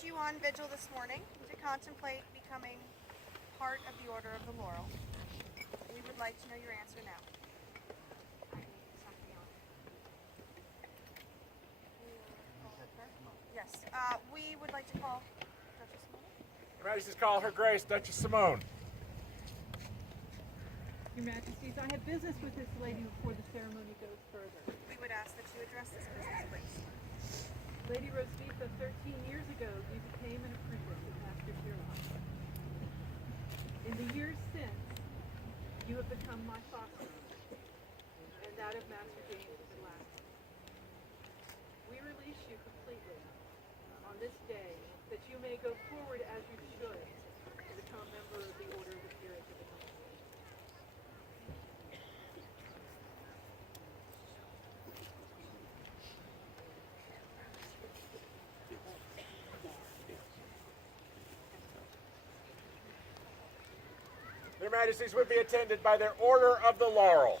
put you on vigil this morning to contemplate becoming part of the Order of the Laurel. We would like to know your answer now. Yes, we would like to call Duchess Simone. Your Majesty's call Her Grace Duchess Simone. Your Majesties, I have business with this lady before the ceremony goes further. We would ask that you address this business, please. Lady Hrosvitha, 13 years ago, you became an apprentice of Master Hrosvitha. In the years since, you have become my foster and that of Master James at last. We release you completely on this day that you may go forward as you should to become a member of the Order of the Peerage of the Commonwealth. Your Majesties would be attended by their Order of the Laurel.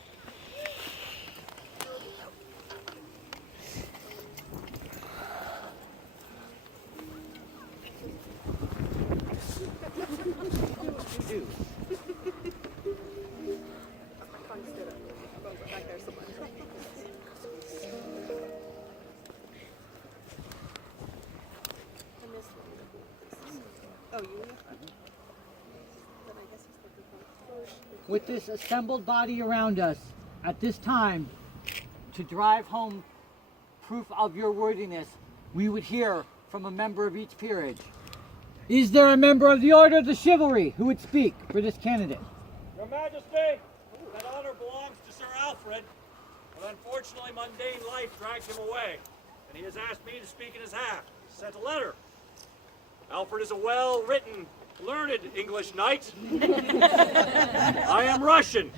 With this assembled body around us at this time, to drive home proof of your worthiness, we would hear from a member of each peerage. Is there a member of the Order of the Chivalry who would speak for this candidate? Your Majesty, that honor belongs to Sir Alfred, but unfortunately mundane life dragged him away, and he has asked me to speak in his behalf. He sent a letter. Alfred is a well-written, learned English knight. I am Russian,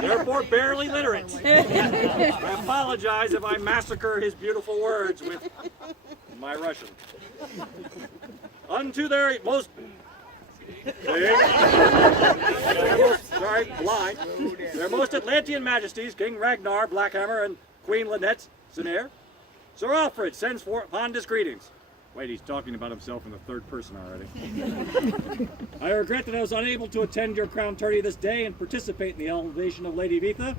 therefore barely literate. I apologize if I massacre his beautiful words with my Russian. Unto their most their most Atlantean Majesties, King Ragnar Blackhammer and Queen Lynette Zenair, Sir Alfred sends fondest greetings. Wait, he's talking about himself in the third person already. I regret that I was unable to attend your crown tourney this day and participate in the elevation of Lady Vitha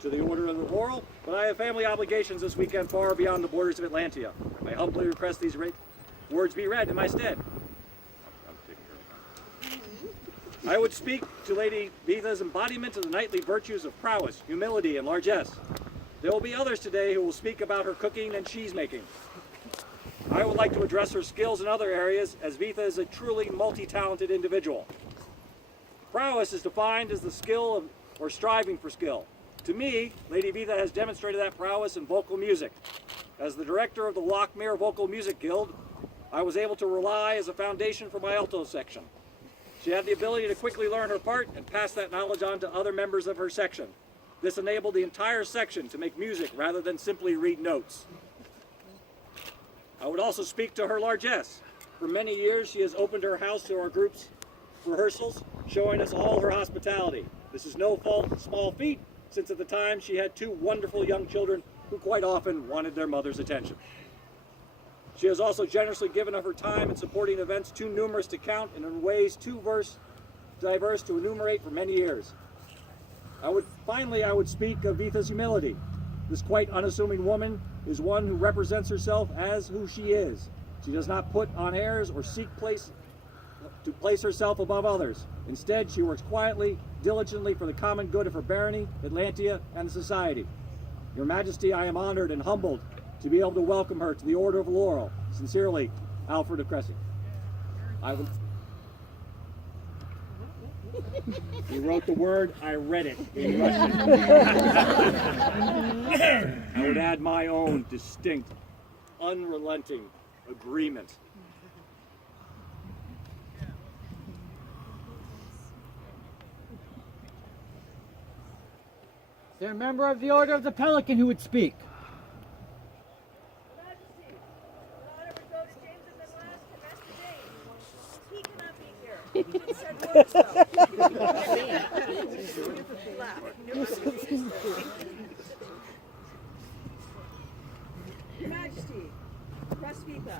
to the Order of the Laurel, but I have family obligations this weekend far beyond the borders of Atlantia. I humbly request these words be read in my stead. I would speak to Lady Vitha's embodiment of the knightly virtues of prowess, humility, and largesse. There will be others today who will speak about her cooking and cheese making. I would like to address her skills in other areas, as Vitha is a truly multi-talented individual. Prowess is defined as the skill of, or striving for skill. To me, Lady Vitha has demonstrated that prowess in vocal music. As the director of the Lockmere Vocal Music Guild, I was able to rely as a foundation for my alto section. She had the ability to quickly learn her part and pass that knowledge on to other members of her section. This enabled the entire section to make music rather than simply read notes. I would also speak to her largesse. For many years, she has opened her house to our group's rehearsals, showing us all her hospitality. This is no small feat, since at the time she had two wonderful young children who quite often wanted their mother's attention. She has also generously given of her time in supporting events too numerous to count and in ways too diverse to enumerate for many years. Finally, I would speak of Vitha's humility. This quite unassuming woman is one who represents herself as who she is. She does not put on airs or seek to place herself above others. Instead, she works quietly, diligently for the common good of her barony, Atlantia, and the society. Your Majesty, I am honored and humbled to be able to welcome her to the Order of Laurel. Sincerely, Alfred of Cressy. He wrote the word, I read it in Russian. I would add my own distinct, unrelenting agreement. Is there a member of the Order of the Pelican who would speak? Your Majesty, Hrosvitha,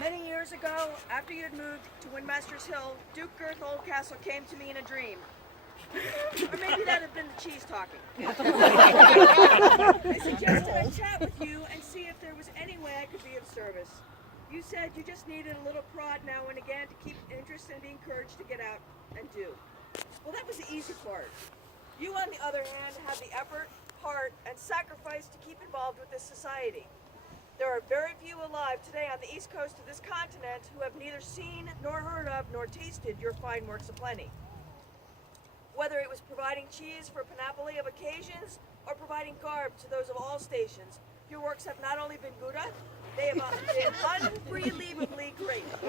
Many years ago, after you had moved to Windmaster's Hill, Duke Girth Oldcastle came to me in a dream. Or maybe that had been the cheese talking. I suggested I chat with you and see if there was any way I could be of service. You said you just needed a little prod now and again to keep interest and be encouraged to get out and do. Well, that was the easy part. You, on the other hand, had the effort, heart, and sacrifice to keep involved with this society. There are very few alive today on the east coast of this continent who have neither seen, nor heard of, nor tasted your fine works of plenty. Whether it was providing cheese for a panoply of occasions, or providing garb to those of all stations, your works have not only been Buddha, they have been unbelievably great. On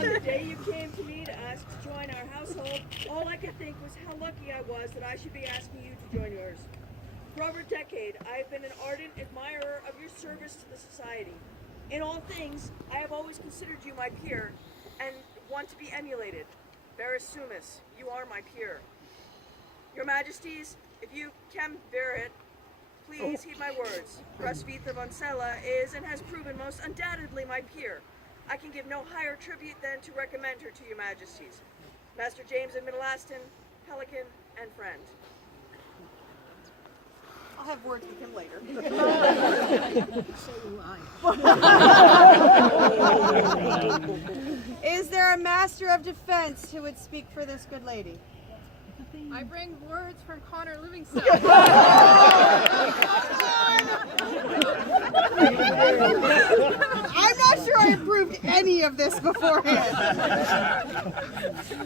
the day you came to me to ask to join our household, all I could think was how lucky I was that I should be asking you to join yours. For over a decade, I have been an ardent admirer of your service to the society. In all things, I have always considered you my peer and one to be emulated. Veris sumus, you are my peer. Your Majesties, if you can bear it, please heed my words. Hrosvitha von Celle is and has proven most undoubtedly my peer. I can give no higher tribute than to recommend her to your Majesties. Master James of Middleaston, Pelican, and friend. I'll have words with him later. So do I. Is there a Master of Defense who would speak for this good lady? I bring words from Connor Livingston. I'm not sure I approved any of this beforehand.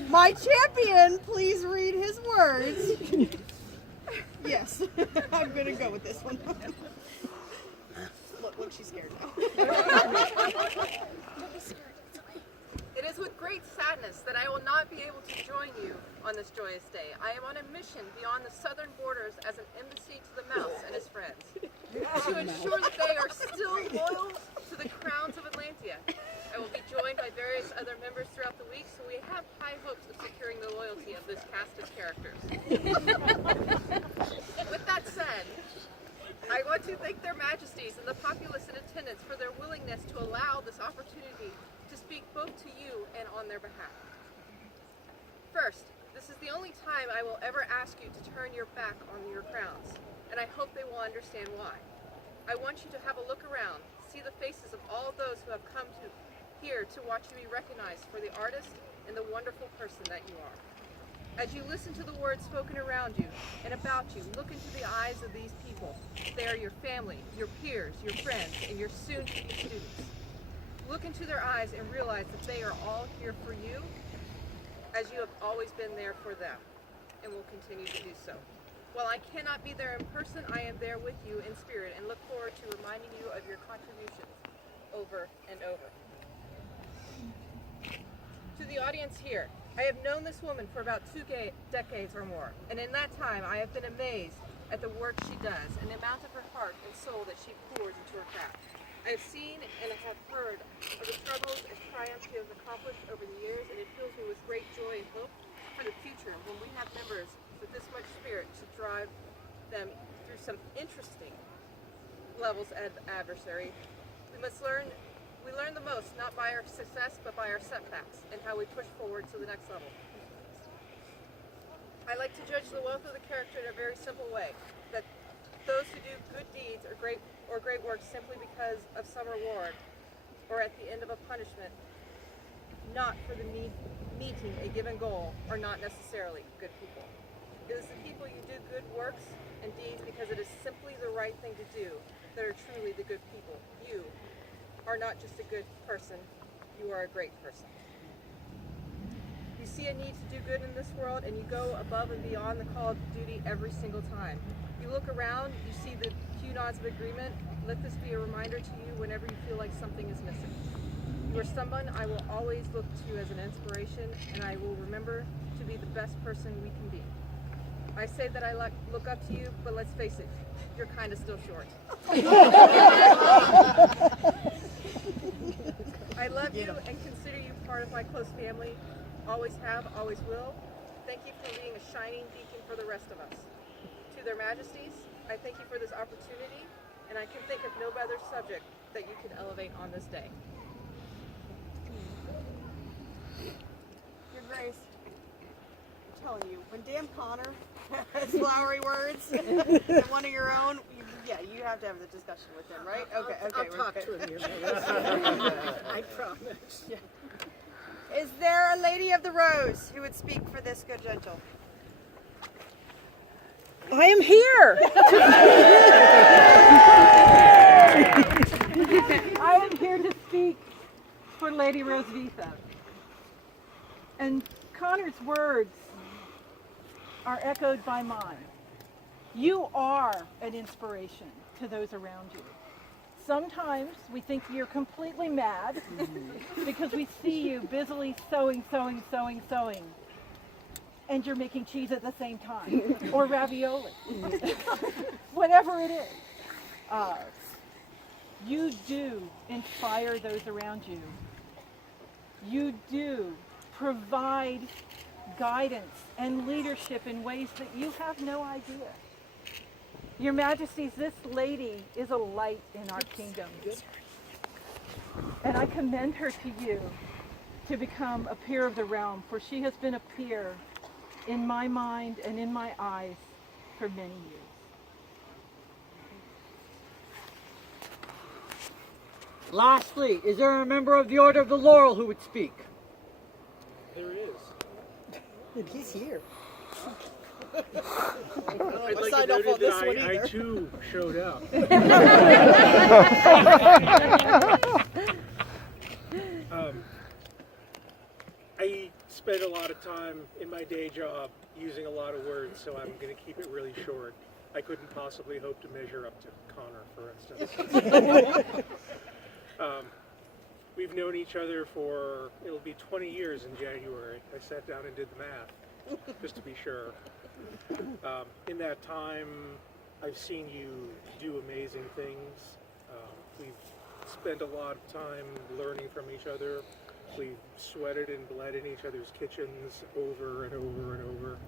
My champion, please read his words. Yes, I'm going to go with this one. Look, she's scared now. It is with great sadness that I will not be able to join you on this joyous day. I am on a mission beyond the southern borders as an embassy to the mouse and his friends, to ensure that they are still loyal to the crowns of Atlantia. I will be joined by various other members throughout the week, so we have high hopes of securing the loyalty of this cast of characters. With that said, I want to thank their majesties and the populace in attendance for their willingness to allow this opportunity to speak both to you and on their behalf. First, this is the only time I will ever ask you to turn your back on your crowns, and I hope they will understand why. I want you to have a look around, see the faces of all of those who have come here to watch you be recognized for the artist and the wonderful person that you are. As you listen to the words spoken around you and about you, look into the eyes of these people. They are your family, your peers, your friends, and your soon-to-be students. Look into their eyes and realize that they are all here for you, as you have always been there for them, and will continue to do so. While I cannot be there in person, I am there with you in spirit and look forward to reminding you of your contributions over and over. To the audience here, I have known this woman for about 2 decades or more, and in that time I have been amazed at the work she does and the amount of her heart and soul that she pours into her craft. I have seen and have heard of the struggles and triumphs you have accomplished over the years, and it fills me with great joy and hope for the future when we have members with this much spirit to drive them through some interesting levels of adversary. We learn the most not by our success but by our setbacks and how we push forward to the next level. I like to judge the wealth of the character in a very simple way, that those who do good deeds or great work simply because of some reward or at the end of a punishment, not for the meeting a given goal, are not necessarily good people. It is the people you do good works and deeds because it is simply the right thing to do that are truly the good people. You are not just a good person, you are a great person. You see a need to do good in this world and you go above and beyond the call of duty every single time. You look around, you see the few nods of agreement. Let this be a reminder to you whenever you feel like something is missing. You are someone I will always look to as an inspiration, and I will remember to be the best person we can be. I say that I look up to you, but let's face it, you're kind of still short. I love you and consider you part of my close family. Always have, always will. Thank you for being a shining beacon for the rest of us. To their majesties, I thank you for this opportunity, and I can think of no better subject that you could elevate on this day. Your Grace, I'm telling you, when Dan Connor has flowery words and one of your own, you have to have the discussion with him, right? Okay, I'll talk to him, Your I promise. Yeah. Is there a lady of the rose who would speak for this good gentle? I am here. I am here to speak for Lady Hrosvitha. And Connor's words are echoed by mine. You are an inspiration to those around you. Sometimes we think you're completely mad because we see you busily sewing, and you're making cheese at the same time, or ravioli, whatever it is. You do inspire those around you. You do provide guidance and leadership in ways that you have no idea. Your Majesties, this lady is a light in our kingdom. And I commend her to you to become a peer of the realm, for she has been a peer in my mind and in my eyes for many years. Lastly, is there a member of the Order of the Laurel who would speak? There is. And he's here. I'd like to note that I too showed up. I spend a lot of time in my day job using a lot of words, so I'm going to keep it really short. I couldn't possibly hope to measure up to Connor, for instance. We've known each other for, it'll be 20 years in January. I sat down and did the math, just to be sure. In that time, I've seen you do amazing things. We've spent a lot of time learning from each other. We've sweated and bled in each other's kitchens over and over and over.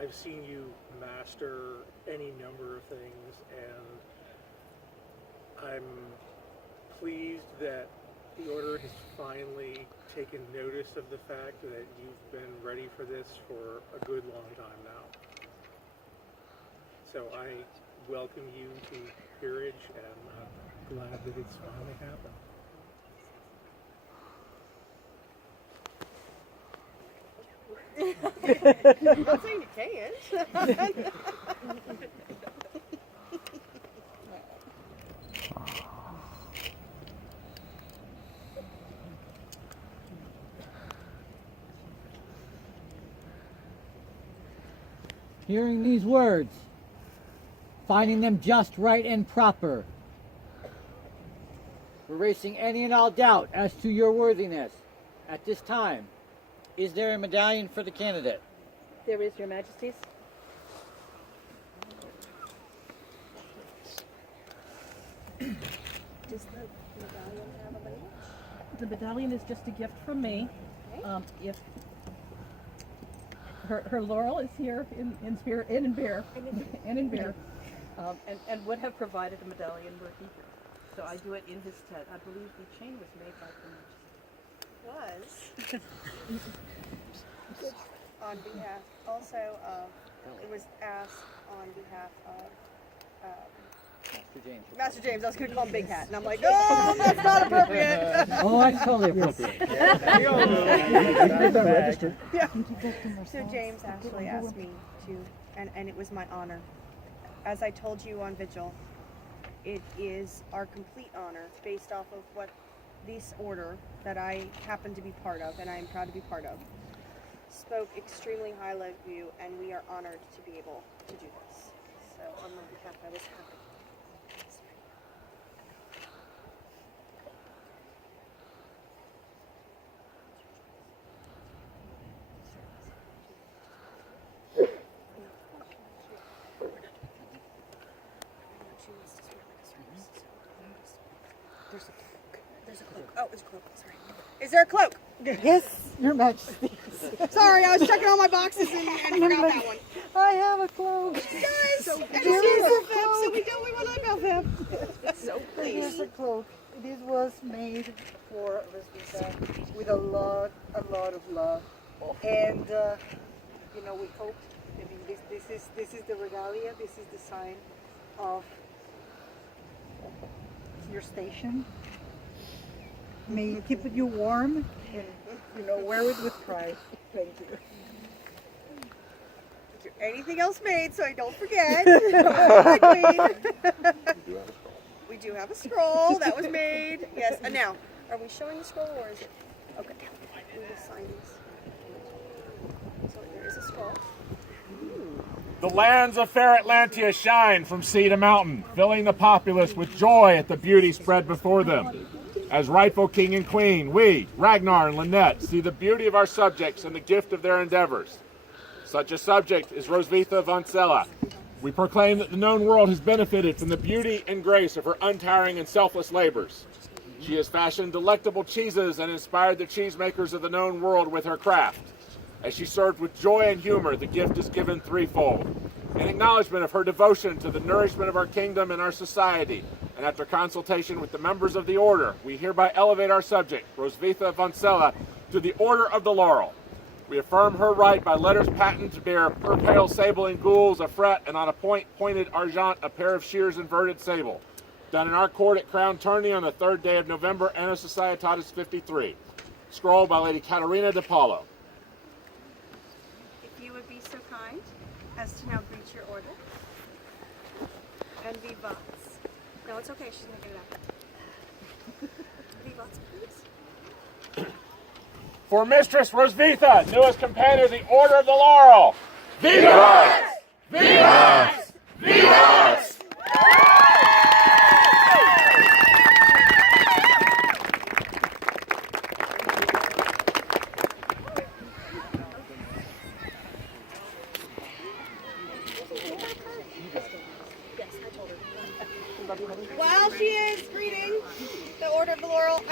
I've seen you master any number of things, and I'm pleased that the Order has finally taken notice of the fact that you've been ready for this for a good long time now. So I welcome you to Peerage, and I'm glad that it's finally happened. I'm not saying you can't. Hearing these words, finding them just right and proper, erasing any and all doubt as to your worthiness, at this time, is there a medallion for the candidate? There is, Your Majesties. Does the medallion have a lineage? The medallion is just a gift from me. If her Laurel is here in spirit and in bear, and would have provided a medallion were he here. So I do it in his stead. I believe the chain was made by Her Majesty. On behalf, also, it was asked on behalf of Master James. I was going to call him Big Hat, and I'm like, oh, that's not appropriate. Oh, that's totally appropriate. Yeah. So James actually asked me to, and it was my honor. As I told you on Vigil, it is our complete honor based off of what this order that I happen to be part of, and I am proud to be part of, spoke extremely highly of you, and we are honored to be able to do this. So on my behalf, I was happy. There's a cloak. Oh, there's a cloak. Sorry. Is there a cloak? Yes, Your Majesty. Sorry, I was checking all my boxes and forgot that one. I have a cloak. Guys, So we don't we want to about them. So Here's a cloak. This was made for Hrosvitha with a lot of love, and you know, we hope. I mean, this is the regalia. This is the sign of your station. May it keep you warm, and you know, wear it with pride. Thank you. Anything else made, so I don't forget. My queen. We do have a scroll that was made. Yes. And now, are we showing the scroll or is it? Okay. We will sign this. So there is a scroll. The lands of fair Atlantia shine from sea to mountain, filling the populace with joy at the beauty spread before them. As rightful king and queen, we, Ragnar and Lynette, see the beauty of our subjects and the gift of their endeavors. Such a subject is Hrosvitha von Celle. We proclaim that the known world has benefited from the beauty and grace of her untiring and selfless labors. She has fashioned delectable cheeses and inspired the cheesemakers of the known world with her craft. As she served with joy and humor, the gift is given threefold. In acknowledgement of her devotion to the nourishment of our kingdom and our society, and after consultation with the members of the order, we hereby elevate our subject, Hrosvitha von Celle, to the Order of the Laurel. We affirm her right by letters patent to bear per pale sable and gules a fret, and on a pointed argent a pair of shears inverted sable. Done in our court at Crown Tourney on the 3rd day of November, Anno Societatis 53. Scroll by Lady Caterina de Paulo. If you would be so kind as to now greet your order. And vivats. No, it's okay. She's going to get it out. Vivats, please. For Mistress Hrosvitha, newest companion of the Order of the Laurel. Vivas! Vivas! Vivas! While she is greeting the Order of the Laurel,